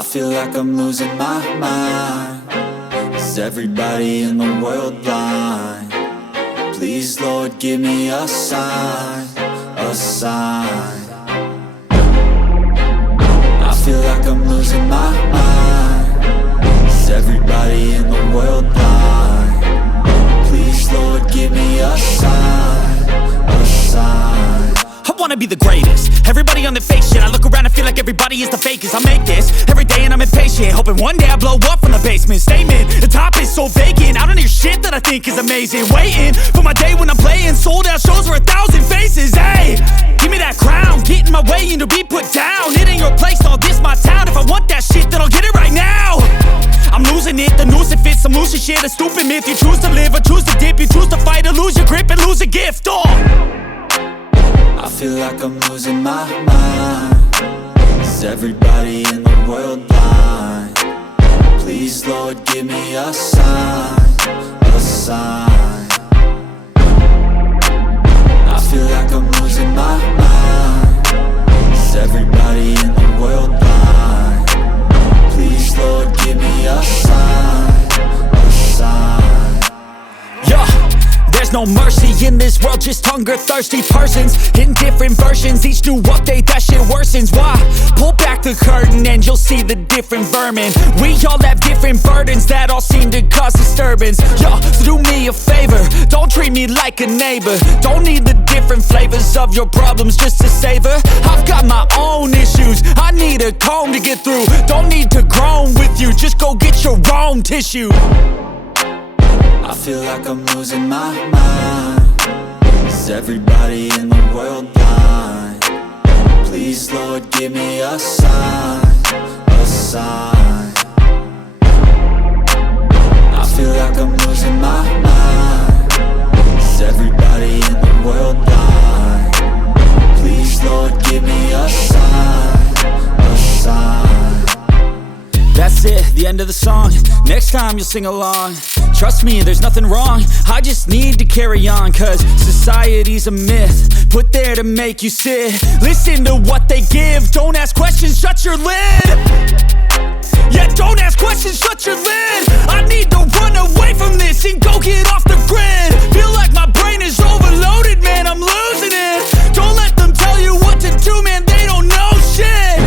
I feel like I'm losing my mind. Is everybody in the world blind? Please, Lord, give me a sign, a sign. I feel like I'm losing my mind. Is everybody in the world blind? Please, Lord, give me a sign, a sign. I wanna be the greatest. Everybody on the fake shit. I look around and feel like everybody is the fakest. I make this every day and I'm impatient, hoping one day I blow up from the basement. Statement, the top is so vacant. I don't hear shit that I think is amazing. Waiting for my day when I'm playing sold out shows for 1,000 faces. Hey, give me that crown, get in my way and to be put down. It ain't your place, all this my town. If I want that shit, then I'll get it right now. I'm losing it, the noose it fits. I'm losing shit, a stupid myth. You choose to live or choose to dip. You choose to fight or lose your grip and lose a gift. I feel like I'm losing my mind. Is everybody in the world blind? Please, Lord, give me a sign, a sign. I feel like I'm losing my mind. Is everybody in the world blind? Please, Lord, give me a sign, a sign. Yeah. There's no mercy in this world, just hunger-thirsty persons in different versions. Each new update, that shit worsens. Why? Pull back the curtain and you'll see the different vermin. We all have different burdens that all seem to cause disturbance. Yo, so do me a favor, don't treat me like a neighbor. Don't need the different flavors of your problems just to savor. I've got my own issues, I need a comb to get through. Don't need to groan with you, just go get your own tissue. I feel like I'm losing my mind. Is everybody in the world blind? Please, Lord, give me a sign, a sign. I feel like I'm losing my mind. Is everybody in the world blind? Please, Lord, give me a sign, a sign. That's it, the end of the song. Next time you'll sing along. Trust me, there's nothing wrong. I just need to carry on, cause society's a myth put there to make you sit. Listen to what they give. Don't ask questions, shut your lid. Yeah, don't ask questions, shut your lid. I need to run away from this and go get off the grid. Feel like my brain is overloaded, man, I'm losing it. Don't let them tell you what to do, man, they don't know shit.